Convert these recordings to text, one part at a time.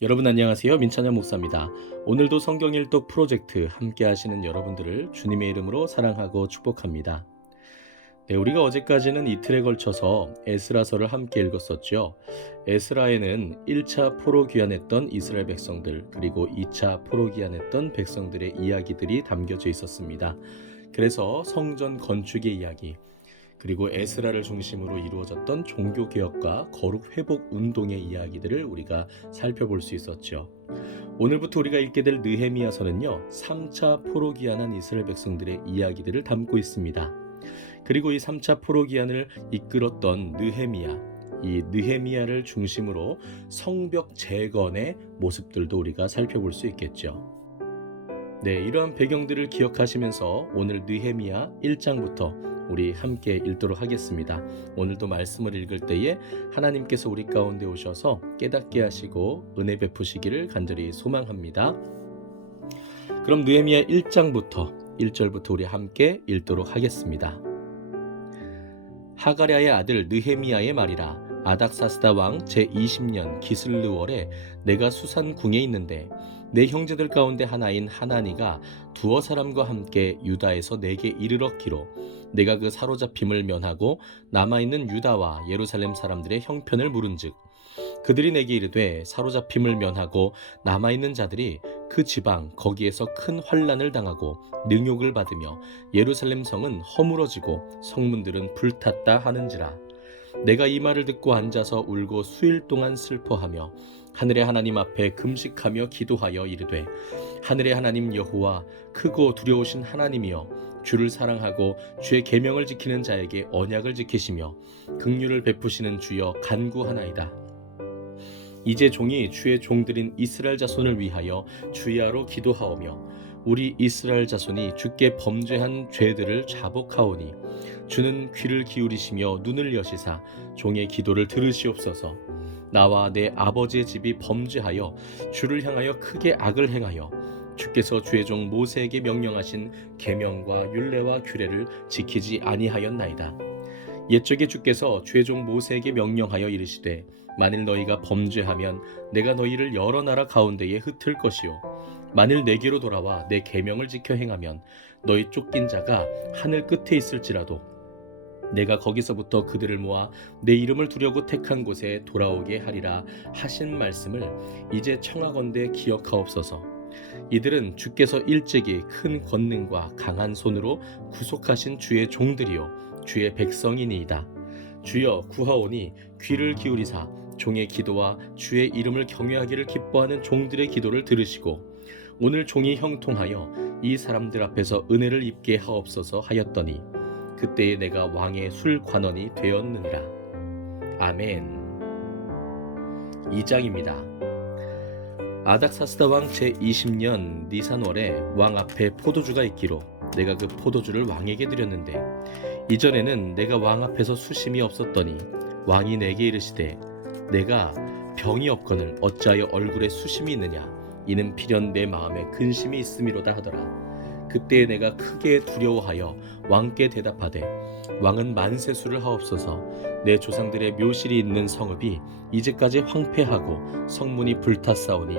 여러분 안녕하세요. 민찬현 목사입니다. 오늘도 성경 일독 프로젝트 함께 하시는 여러분들을 주님의 이름으로 사랑하고 축복합니다. 네, 우리가 어제까지는 이틀에 걸쳐서 에스라서를 함께 읽었었죠. 에스라에는 1차 포로 귀환했던 이스라엘 백성들 그리고 2차 포로 귀환했던 백성들의 이야기들이 담겨져 있었습니다. 그래서 성전 건축의 이야기, 그리고 에스라를 중심으로 이루어졌던 종교개혁과 거룩회복 운동의 이야기들을 우리가 살펴볼 수 있었죠. 오늘부터 우리가 읽게 될 느헤미야서는요, 3차 포로 귀환한 이스라엘 백성들의 이야기들을 담고 있습니다. 그리고 이 3차 포로 귀환을 이끌었던 이 느헤미야를 중심으로 성벽 재건의 모습들도 우리가 살펴볼 수 있겠죠. 네, 이러한 배경들을 기억하시면서 오늘 느헤미야 1장부터 우리 함께 읽도록 하겠습니다. 오늘도 말씀을 읽을 때에 하나님께서 우리 가운데 오셔서 깨닫게 하시고 은혜 베푸시기를 간절히 소망합니다. 그럼 느헤미야 1장부터 1절부터 우리 함께 읽도록 하겠습니다. 하가랴의 아들 느헤미야의 말이라. 아닥사스다 왕 제20년 기슬르월에 내가 수산 궁에 있는데 내 형제들 가운데 하나인 하나니가 두어 사람과 함께 유다에서 내게 이르렀기로 내가 그 사로잡힘을 면하고 남아있는 유다와 예루살렘 사람들의 형편을 물은즉 그들이 내게 이르되 사로잡힘을 면하고 남아있는 자들이 그 지방 거기에서 큰 환난을 당하고 능욕을 받으며 예루살렘 성은 허물어지고 성문들은 불탔다 하는지라. 내가 이 말을 듣고 앉아서 울고 수일 동안 슬퍼하며 하늘의 하나님 앞에 금식하며 기도하여 이르되 하늘의 하나님 여호와 크고 두려우신 하나님이여 주를 사랑하고 주의 계명을 지키는 자에게 언약을 지키시며 긍휼을 베푸시는 주여 간구하나이다. 이제 종이 주의 종들인 이스라엘 자손을 위하여 주야로 기도하오며 우리 이스라엘 자손이 주께 범죄한 죄들을 자복하오니 주는 귀를 기울이시며 눈을 여시사 종의 기도를 들으시옵소서. 나와 내 아버지의 집이 범죄하여 주를 향하여 크게 악을 행하여 주께서 주의 종 모세에게 명령하신 계명과 율례와 규례를 지키지 아니하였나이다. 옛적에 주께서 주의 종 모세에게 명령하여 이르시되 만일 너희가 범죄하면 내가 너희를 여러 나라 가운데에 흩을 것이요 만일 내게로 돌아와 내 계명을 지켜 행하면 너희 쫓긴 자가 하늘 끝에 있을지라도 내가 거기서부터 그들을 모아 내 이름을 두려고 택한 곳에 돌아오게 하리라 하신 말씀을 이제 청하건대 기억하옵소서. 이들은 주께서 일찍이 큰 권능과 강한 손으로 구속하신 주의 종들이요 주의 백성이니이다. 주여 구하오니 귀를 기울이사 종의 기도와 주의 이름을 경외하기를 기뻐하는 종들의 기도를 들으시고 오늘 종이 형통하여 이 사람들 앞에서 은혜를 입게 하옵소서 하였더니 그때에 내가 왕의 술관원이 되었느니라. 아멘. 2장입니다. 아닥사스다 왕 제20년 니산월에 왕 앞에 포도주가 있기로 내가 그 포도주를 왕에게 드렸는데 이전에는 내가 왕 앞에서 수심이 없었더니 왕이 내게 이르시되 내가 병이 없거늘 어찌하여 얼굴에 수심이 있느냐 이는 필연 내 마음에 근심이 있음이로다 하더라. 그때에 내가 크게 두려워하여 왕께 대답하되 왕은 만세수를 하옵소서. 내 조상들의 묘실이 있는 성읍이 이제까지 황폐하고 성문이 불탔사오니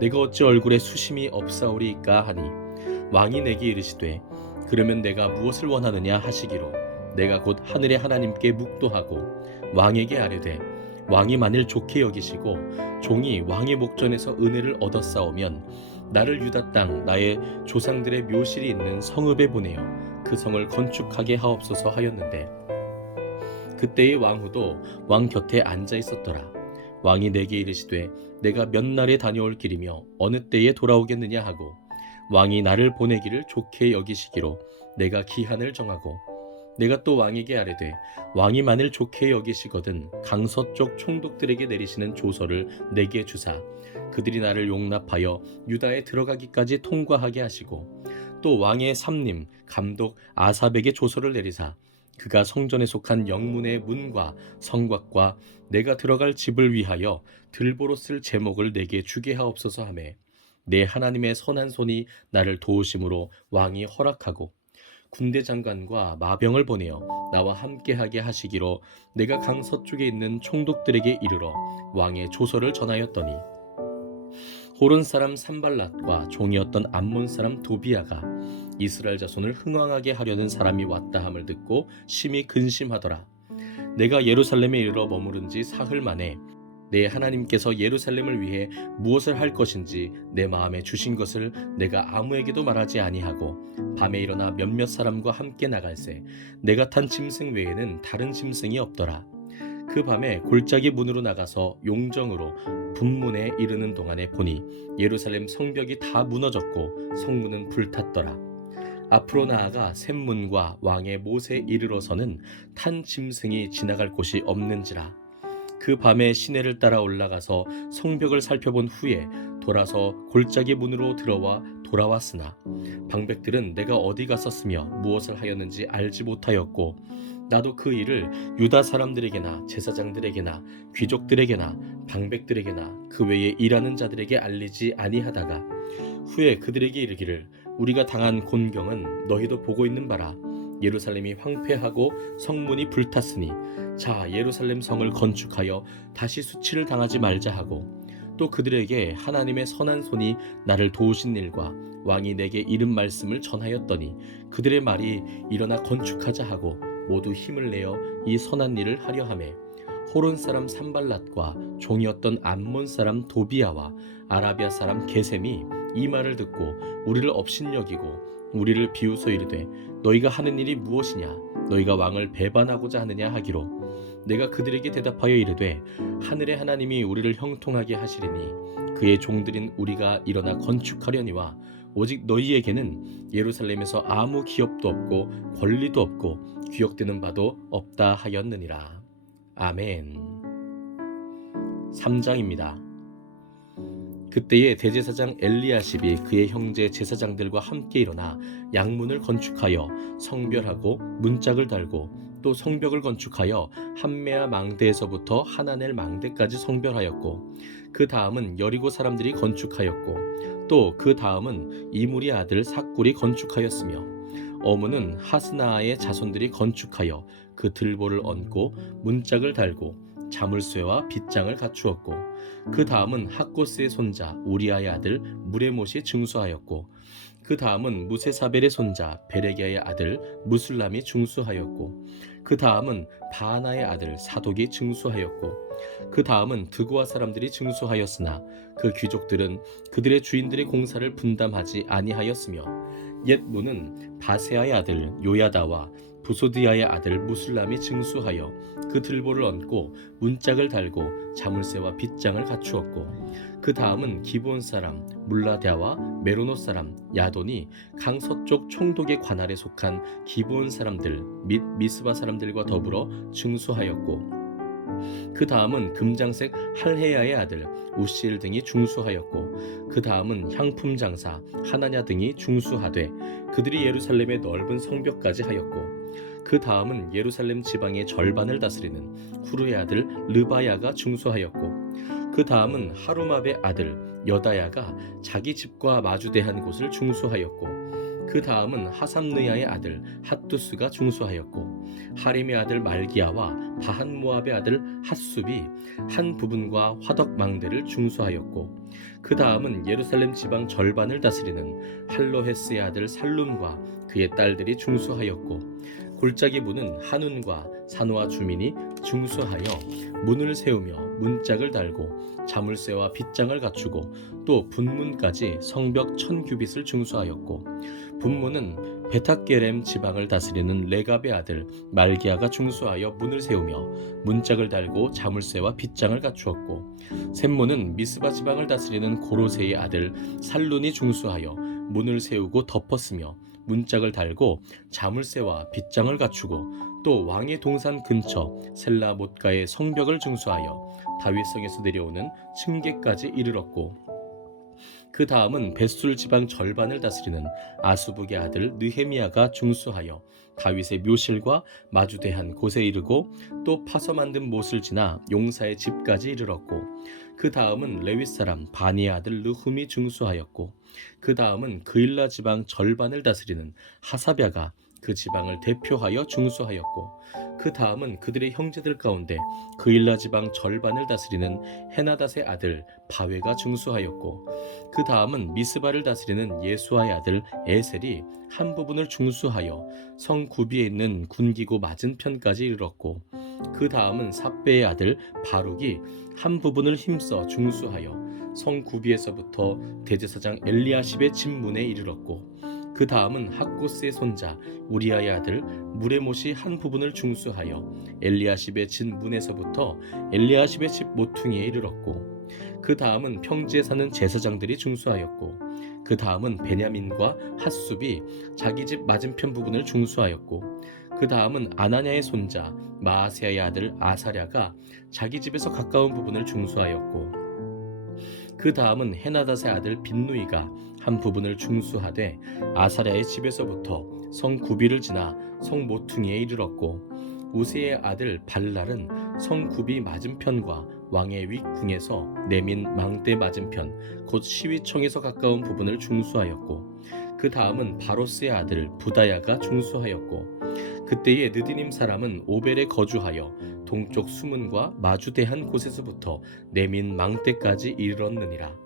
내가 어찌 얼굴에 수심이 없사오리이까 하니 왕이 내게 이르시되 그러면 내가 무엇을 원하느냐 하시기로 내가 곧 하늘의 하나님께 묵도하고 왕에게 아뢰되 왕이 만일 좋게 여기시고 종이 왕의 목전에서 은혜를 얻었사오면 나를 유다 땅 나의 조상들의 묘실이 있는 성읍에 보내어 그 성을 건축하게 하옵소서 하였는데 그때의 왕후도 왕 곁에 앉아 있었더라. 왕이 내게 이르시되 내가 몇 날에 다녀올 길이며 어느 때에 돌아오겠느냐 하고 왕이 나를 보내기를 좋게 여기시기로 내가 기한을 정하고 내가 또 왕에게 아뢰되 왕이 만일 좋게 여기시거든 강서쪽 총독들에게 내리시는 조서를 내게 주사 그들이 나를 용납하여 유다에 들어가기까지 통과하게 하시고 또 왕의 삼림 감독 아삽에게 조서를 내리사 그가 성전에 속한 영문의 문과 성곽과 내가 들어갈 집을 위하여 들보로 쓸 제목을 내게 주게 하옵소서 하매 내 하나님의 선한 손이 나를 도우심으로 왕이 허락하고 군대 장관과 마병을 보내어 나와 함께하게 하시기로 내가 강 서쪽에 있는 총독들에게 이르러 왕의 조서를 전하였더니 호른 사람 산발랏과 종이었던 암몬 사람 도비아가 이스라엘 자손을 흥왕하게 하려는 사람이 왔다 함을 듣고 심히 근심하더라. 내가 예루살렘에 이르러 머무른 지 사흘 만에 내 하나님께서 예루살렘을 위해 무엇을 할 것인지 내 마음에 주신 것을 내가 아무에게도 말하지 아니하고 밤에 일어나 몇몇 사람과 함께 나갈새 내가 탄 짐승 외에는 다른 짐승이 없더라. 그 밤에 골짜기 문으로 나가서 용정으로 분문에 이르는 동안에 보니 예루살렘 성벽이 다 무너졌고 성문은 불탔더라. 앞으로 나아가 샘문과 왕의 못에 이르러서는 탄 짐승이 지나갈 곳이 없는지라. 그 밤에 시내를 따라 올라가서 성벽을 살펴본 후에 돌아서 골짜기 문으로 들어와 돌아왔으나 방백들은 내가 어디 갔었으며 무엇을 하였는지 알지 못하였고 나도 그 일을 유다 사람들에게나 제사장들에게나 귀족들에게나 방백들에게나 그 외에 일하는 자들에게 알리지 아니하다가 후에 그들에게 이르기를 우리가 당한 곤경은 너희도 보고 있는 바라. 예루살렘이 황폐하고 성문이 불탔으니 자 예루살렘 성을 건축하여 다시 수치를 당하지 말자 하고 또 그들에게 하나님의 선한 손이 나를 도우신 일과 왕이 내게 이른 말씀을 전하였더니 그들의 말이 일어나 건축하자 하고 모두 힘을 내어 이 선한 일을 하려 하매 호론 사람 산발랏과 종이었던 암몬 사람 도비아와 아라비아 사람 게셈이 이 말을 듣고 우리를 업신여기고 우리를 비웃어 이르되 너희가 하는 일이 무엇이냐 너희가 왕을 배반하고자 하느냐 하기로 내가 그들에게 대답하여 이르되 하늘의 하나님이 우리를 형통하게 하시리니 그의 종들인 우리가 일어나 건축하려니와 오직 너희에게는 예루살렘에서 아무 기업도 없고 권리도 없고 귀역되는 바도 없다 하였느니라. 아멘. 3장입니다. 그때에 대제사장 엘리야십이 그의 형제 제사장들과 함께 일어나 양문을 건축하여 성별하고 문짝을 달고 또 성벽을 건축하여 함메아 망대에서부터 하나넬 망대까지 성별하였고 그 다음은 여리고 사람들이 건축하였고 또 그 다음은 이무리 아들 삭굴이 건축하였으며 어문은 하스나아의 자손들이 건축하여 그 들보를 얹고 문짝을 달고 자물쇠와 빗장을 갖추었고 그 다음은 학고스의 손자 우리아의 아들 무레못이 증수하였고 그 다음은 무세사벨의 손자 베레기야의 아들 무술람이 증수하였고 그 다음은 바하나의 아들 사독이 증수하였고 그 다음은 드고아 사람들이 증수하였으나 그 귀족들은 그들의 주인들의 공사를 분담하지 아니하였으며 옛 문은 바세아의 아들 요야다와 부소디아의 아들 무술람이 증수하여 그 들보를 얹고 문짝을 달고 자물쇠와 빗장을 갖추었고 그 다음은 기브온 사람 물라데아와 메로노 사람 야돈이 강서쪽 총독의 관할에 속한 기브온 사람들 및 미스바 사람들과 더불어 증수하였고 그 다음은 금장색 할헤야의 아들 우시엘 등이 중수하였고 그 다음은 향품 장사 하나냐 등이 중수하되 그들이 예루살렘의 넓은 성벽까지 하였고 그 다음은 예루살렘 지방의 절반을 다스리는 후르의 아들 르바야가 중수하였고 그 다음은 하루맙의 아들 여다야가 자기 집과 마주대한 곳을 중수하였고 그 다음은 하삼느야의 아들 핫두스가 중수하였고 하림의 아들 말기야와 바한모압의 아들 핫숲이 한 부분과 화덕망대를 중수하였고 그 다음은 예루살렘 지방 절반을 다스리는 할로헤스의 아들 살룸과 그의 딸들이 중수하였고 골짜기 문은 한운과 산호와 주민이 중수하여 문을 세우며 문짝을 달고 자물쇠와 빗장을 갖추고 또 분문까지 성벽 1000규빗을 중수하였고 분문은 베탁게렘 지방을 다스리는 레갑의 아들 말기야가 중수하여 문을 세우며 문짝을 달고 자물쇠와 빗장을 갖추었고 샘문은 미스바 지방을 다스리는 고로세의 아들 살룬이 중수하여 문을 세우고 덮었으며 문짝을 달고 자물쇠와 빗장을 갖추고 또 왕의 동산 근처 셀라 못가의 성벽을 중수하여 다윗성에서 내려오는 층계까지 이르렀고 그 다음은 벳술 지방 절반을 다스리는 아수북의 아들 느헤미야가 중수하여 다윗의 묘실과 마주대한 곳에 이르고 또 파서 만든 못을 지나 용사의 집까지 이르렀고 그 다음은 레위 사람 바니의 아들 느훔이 중수하였고 그 다음은 그일라 지방 절반을 다스리는 하사랴가 그 지방을 대표하여 중수하였고, 그 다음은 그들의 형제들 가운데 그일라 지방 절반을 다스리는 헤나닷의 아들 바웨가 중수하였고, 그 다음은 미스바를 다스리는 예수아의 아들 에셀이 한 부분을 중수하여 성 구비에 있는 군기고 맞은편까지 이르렀고, 그 다음은 삽베의 아들 바룩이 한 부분을 힘써 중수하여 성 구비에서부터 대제사장 엘리야십의 집문에 이르렀고, 그 다음은 학고스의 손자 우리아의 아들 무레못이 한 부분을 중수하여 엘리야십의 진 문에서부터 엘리야십의 집 모퉁이에 이르렀고, 그 다음은 평지에 사는 제사장들이 중수하였고, 그 다음은 베냐민과 핫숲이 자기 집 맞은편 부분을 중수하였고, 그 다음은 아나냐의 손자 마아세야의 아들 아사랴가 자기 집에서 가까운 부분을 중수하였고, 그 다음은 헤나닷의 아들 빈누이가 한 부분을 중수하되 아사랴의 집에서부터 성 구비를 지나 성 모퉁이에 이르렀고, 우세의 아들 발랄은 성 구비 맞은편과 왕의 윗궁에서 내민 망대 맞은편 곧 시위청에서 가까운 부분을 중수하였고, 그 다음은 바로스의 아들 부다야가 중수하였고, 그때의 느디님 사람은 오벨에 거주하여 동쪽 수문과 마주대한 곳에서부터 내민 망대까지 이르렀느니라.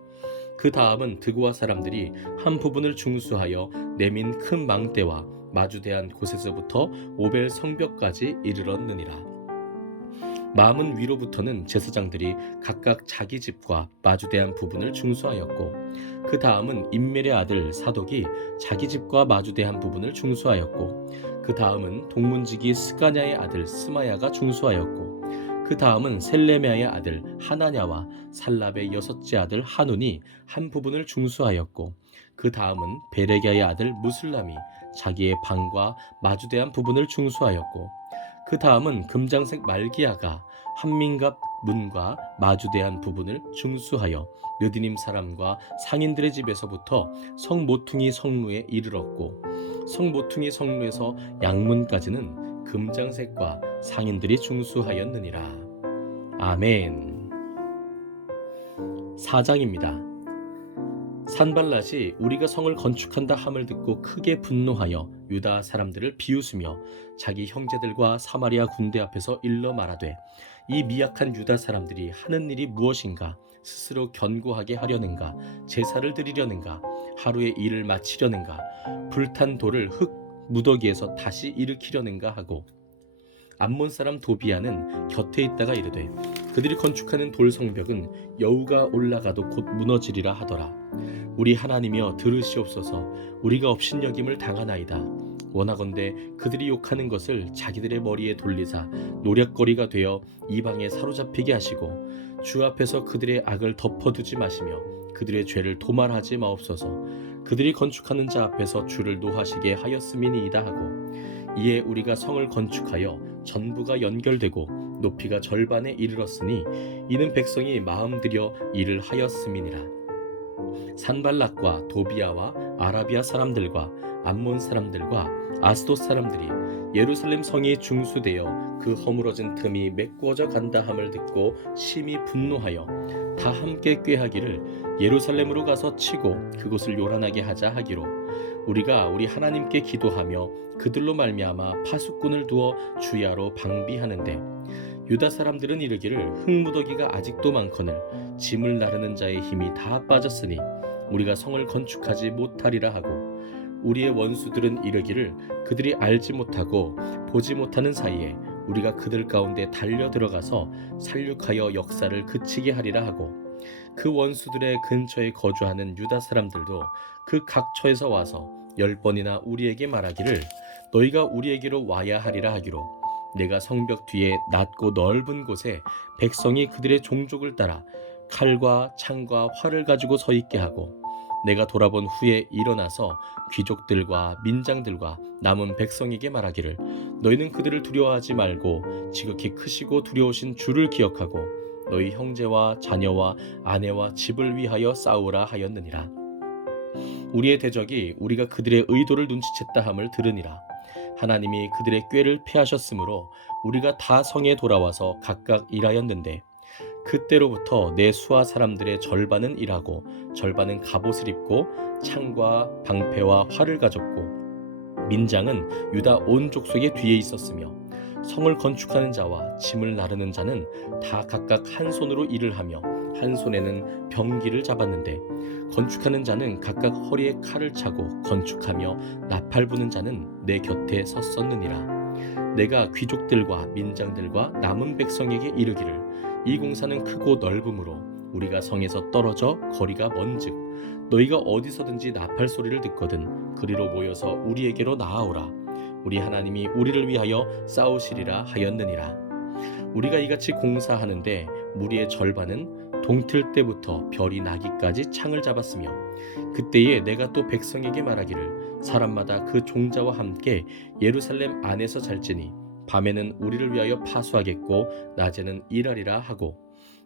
그 다음은 드고아 사람들이 한 부분을 중수하여 내민 큰 망대와 마주대한 곳에서부터 오벨 성벽까지 이르렀느니라. 마문 위로부터는 제사장들이 각각 자기 집과 마주대한 부분을 중수하였고, 그 다음은 임멜의 아들 사독이 자기 집과 마주대한 부분을 중수하였고, 그 다음은 동문지기 스가냐의 아들 스마야가 중수하였고, 그 다음은 셀레메아의 아들 하나냐와 살랍의 여섯째 아들 하눈이 한 부분을 중수하였고, 그 다음은 베레갸의 아들 무슬람이 자기의 방과 마주대한 부분을 중수하였고, 그 다음은 금장색 말기야가 한민갑 문과 마주대한 부분을 중수하여 느디님 사람과 상인들의 집에서부터 성 모퉁이 성루에 이르렀고, 성 모퉁이 성루에서 양문까지는 금장색과 상인들이 중수하였느니라. 아멘. 4장입니다. 산발랏이 우리가 성을 건축한다 함을 듣고 크게 분노하여 유다 사람들을 비웃으며 자기 형제들과 사마리아 군대 앞에서 일러 말하되, 이 미약한 유다 사람들이 하는 일이 무엇인가? 스스로 견고하게 하려는가? 제사를 드리려는가? 하루의 일을 마치려는가? 불탄 돌을 흙 무더기에서 다시 일으키려는가 하고, 암몬 사람 도비아는 곁에 있다가 이르되, 그들이 건축하는 돌 성벽은 여우가 올라가도 곧 무너지리라 하더라. 우리 하나님이여 들으시옵소서. 우리가 업신여김을 당하나이다. 원하건대 그들이 욕하는 것을 자기들의 머리에 돌리사 노략거리가 되어 이방에 사로잡히게 하시고, 주 앞에서 그들의 악을 덮어두지 마시며 그들의 죄를 도말하지 마옵소서. 그들이 건축하는 자 앞에서 주를 노하시게 하였음이니이다 하고, 이에 우리가 성을 건축하여 전부가 연결되고 높이가 절반에 이르렀으니 이는 백성이 마음 들여 일을 하였음이니라. 산발락과 도비아와 아라비아 사람들과 암몬 사람들과 아스돗 사람들이 예루살렘 성이 중수되어 그 허물어진 틈이 메꾸어져 간다 함을 듣고 심히 분노하여 다 함께 꾀하기를 예루살렘으로 가서 치고 그곳을 요란하게 하자 하기로, 우리가 우리 하나님께 기도하며 그들로 말미암아 파수꾼을 두어 주야로 방비하는데, 유다 사람들은 이르기를 흙무더기가 아직도 많거늘 짐을 나르는 자의 힘이 다 빠졌으니 우리가 성을 건축하지 못하리라 하고, 우리의 원수들은 이르기를 그들이 알지 못하고 보지 못하는 사이에 우리가 그들 가운데 달려 들어가서 살육하여 역사를 그치게 하리라 하고, 그 원수들의 근처에 거주하는 유다 사람들도 그 각처에서 와서 10번이나 우리에게 말하기를 너희가 우리에게로 와야 하리라 하기로, 내가 성벽 뒤에 낮고 넓은 곳에 백성이 그들의 종족을 따라 칼과 창과 활을 가지고 서 있게 하고, 내가 돌아본 후에 일어나서 귀족들과 민장들과 남은 백성에게 말하기를 너희는 그들을 두려워하지 말고 지극히 크시고 두려우신 주를 기억하고 너희 형제와 자녀와 아내와 집을 위하여 싸우라 하였느니라. 우리의 대적이 우리가 그들의 의도를 눈치챘다 함을 들으니라. 하나님이 그들의 꾀를 패하셨으므로 우리가 다 성에 돌아와서 각각 일하였는데, 그때로부터 내 수하 사람들의 절반은 일하고 절반은 갑옷을 입고 창과 방패와 활을 가졌고, 민장은 유다 온 족속의 뒤에 있었으며 성을 건축하는 자와 짐을 나르는 자는 다 각각 한 손으로 일을 하며 한 손에는 병기를 잡았는데 건축하는 자는 각각 허리에 칼을 차고 건축하며 나팔 부는 자는 내 곁에 섰었느니라. 내가 귀족들과 민장들과 남은 백성에게 이르기를 이 공사는 크고 넓음으로 우리가 성에서 떨어져 거리가 먼즉 너희가 어디서든지 나팔 소리를 듣거든 그리로 모여서 우리에게로 나아오라. 우리 하나님이 우리를 위하여 싸우시리라 하였느니라. 우리가 이같이 공사하는데 무리의 절반은 동틀 때부터 별이 나기까지 창을 잡았으며 그때에 내가 또 백성에게 말하기를 사람마다 그 종자와 함께 예루살렘 안에서 잘지니 밤에는 우리를 위하여 파수하겠고 낮에는 일하리라 하고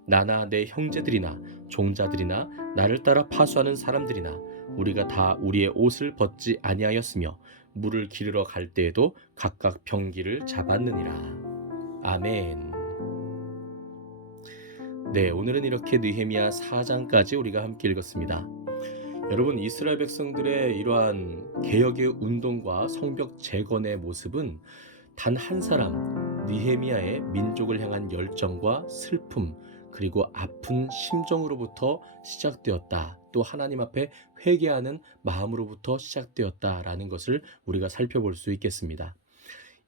나나 내 형제들이나 종자들이나 나를 따라 파수하는 사람들이나 우리가 다 우리의 옷을 벗지 아니하였으며 물을 기르러 갈 때에도 각각 병기를 잡았느니라. 아멘. 네, 오늘은 이렇게 느헤미야 4장까지 우리가 함께 읽었습니다. 여러분, 이스라엘 백성들의 이러한 개혁의 운동과 성벽 재건의 모습은 단 한 사람 느헤미야의 민족을 향한 열정과 슬픔 그리고 아픈 심정으로부터 시작되었다. 또 하나님 앞에 회개하는 마음으로부터 시작되었다라는 것을 우리가 살펴볼 수 있겠습니다.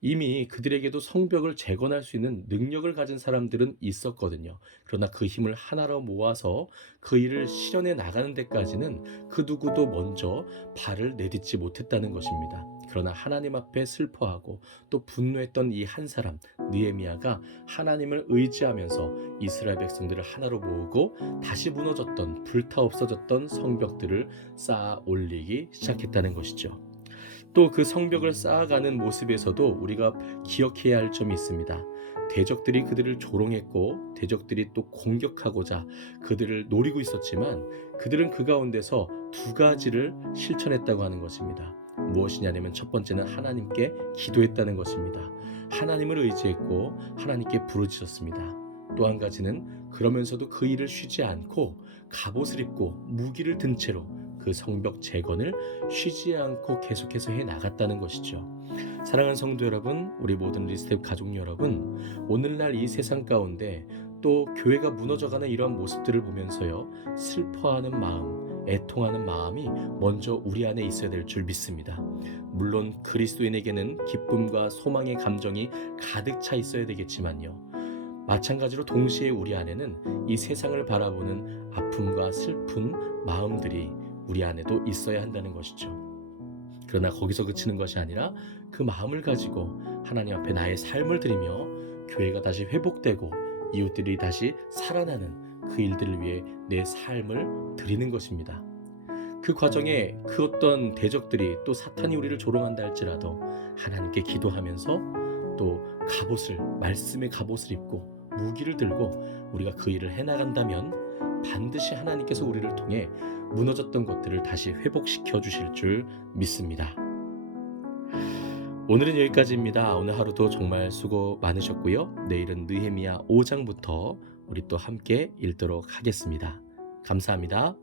이미 그들에게도 성벽을 재건할 수 있는 능력을 가진 사람들은 있었거든요. 그러나 그 힘을 하나로 모아서 그 일을 실현해 나가는 데까지는 그 누구도 먼저 발을 내딛지 못했다는 것입니다. 그러나 하나님 앞에 슬퍼하고 또 분노했던 이 한 사람 느헤미야가 하나님을 의지하면서 이스라엘 백성들을 하나로 모으고 다시 무너졌던 불타 없어졌던 성벽들을 쌓아 올리기 시작했다는 것이죠. 또 그 성벽을 쌓아가는 모습에서도 우리가 기억해야 할 점이 있습니다. 대적들이 그들을 조롱했고 대적들이 또 공격하고자 그들을 노리고 있었지만 그들은 그 가운데서 두 가지를 실천했다고 하는 것입니다. 무엇이냐면 첫 번째는 하나님께 기도했다는 것입니다. 하나님을 의지했고 하나님께 부르짖었습니다. 또 한 가지는 그러면서도 그 일을 쉬지 않고 갑옷을 입고 무기를 든 채로 그 성벽 재건을 쉬지 않고 계속해서 해 나갔다는 것이죠. 사랑하는 성도 여러분, 우리 모든 리스텝 가족 여러분, 오늘날 이 세상 가운데 또 교회가 무너져가는 이러한 모습들을 보면서요, 슬퍼하는 마음, 애통하는 마음이 먼저 우리 안에 있어야 될 줄 믿습니다. 물론 그리스도인에게는 기쁨과 소망의 감정이 가득 차 있어야 되겠지만요, 마찬가지로 동시에 우리 안에는 이 세상을 바라보는 아픔과 슬픈 마음들이 우리 안에도 있어야 한다는 것이죠. 그러나 거기서 그치는 것이 아니라 그 마음을 가지고 하나님 앞에 나의 삶을 드리며 교회가 다시 회복되고 이웃들이 다시 살아나는 그 일들을 위해 내 삶을 드리는 것입니다. 그 과정에 그 어떤 대적들이 또 사탄이 우리를 조롱한다 할지라도 하나님께 기도하면서 또 갑옷을, 말씀의 갑옷을 입고 무기를 들고 우리가 그 일을 해나간다면 반드시 하나님께서 우리를 통해 무너졌던 것들을 다시 회복시켜 주실 줄 믿습니다. 오늘은 여기까지입니다. 오늘 하루도 정말 수고 많으셨고요. 내일은 느헤미야 5장부터 우리 또 함께 읽도록 하겠습니다. 감사합니다.